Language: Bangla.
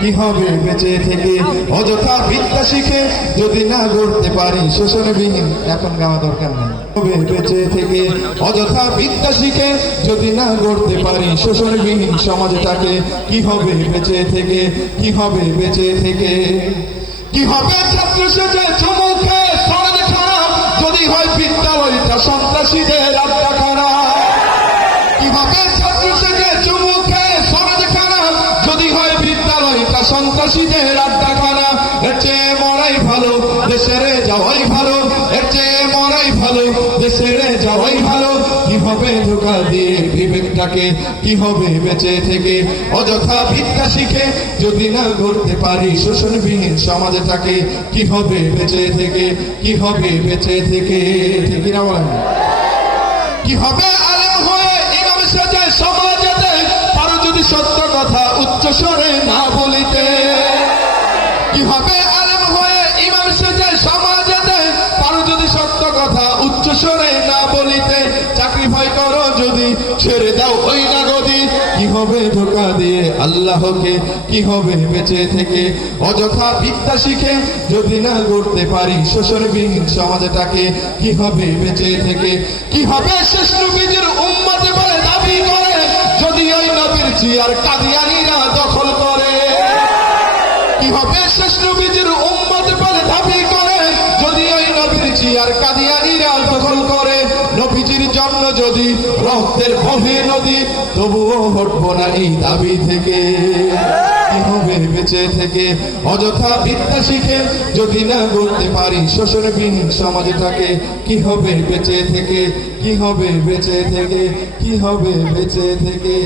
কি হবে বেঁচে থেকে অযথা বিদ্যা শিখে যদি না গড়তে পারি শোষণবিহীন, এখন গাওয়া দরকার নেই। হবে বেঁচে থেকে অযথা বিদ্যা শিখে যদি না গড়তে পারি শোষণবিহীন সমাজটাকে, কি হবে বেঁচে থেকে, কি হবে বেঁচে থেকে। কি হবে ছাত্র সেজে চমকে সমাজ খারাপ যদি হয় বিদ্যালয়টা সন্ত্রাসীদের আড্ডাখানা। কি হবে ছাত্র সেজে চমকে সমাজ খারাপ যদি হয় বিদ্যালয়টা সন্ত্রাসীদের আড্ডাখানা। এর চেয়ে মরাই ভালো, দেশের যাওয়াই ভালো, এর চেয়ে মরাই ভালো, দেশের যাওয়াই ভালো। কি হবে ধোঁকা দিয়ে বিবেকটাকে, কি হবে বেঁচে থেকে অযথা বিদ্যা শিখে যদি না গড়তে পারি শোষণবিহীন সমাজটাকে, কি হবে বেঁচে থেকে, কি হবে বেঁচে থেকে। ঠিক না বলেন? কি হবে আলেম হয়ে ইমাম সেজে সমাজেতে পারো যদি সত্য কথা উচ্চ স্বরে না বলিতে। কি হবে আলেম হয়ে ইমাম সেজে সমাজেতে পারো যদি সত্য কথা উচ্চ স্বরে না বলিতে। চাকরি ভয় করো যদি ছেড়ে দাও ওই না গদি। কি হবে ধোঁকা দিয়ে আল্লাহকে, কি হবে বেঁচে থেকে অযথা বিদ্যা শিখে যদি না গড়তে পারি শোষণবিহীন সমাজটাকে, কি হবে বেঁচে থেকে। কি হবে শেষ নবীর উম্মত বলে দাবি করে যদি ওই নবীর চেয়ার কাদিয়ানীরা দখল করে। কি হবে শেষ নবীর উম্মত বলে দাবি করে যদি ওই নবীর চেয়ার কাদিয়ানীরা দখল করে। নবীজির জন্য যদি রক্তের বহে নদী তবুও হটবো না এই দাবি থেকে। কি হবে বেঁচে থেকে অযথা বিদ্যা শিখে যদি না গড়তে পারি শোষণবিহীন সমাজটাকে, কি হবে বেঁচে থেকে, কি হবে বেঁচে থেকে, কি হবে বেঁচে থেকে।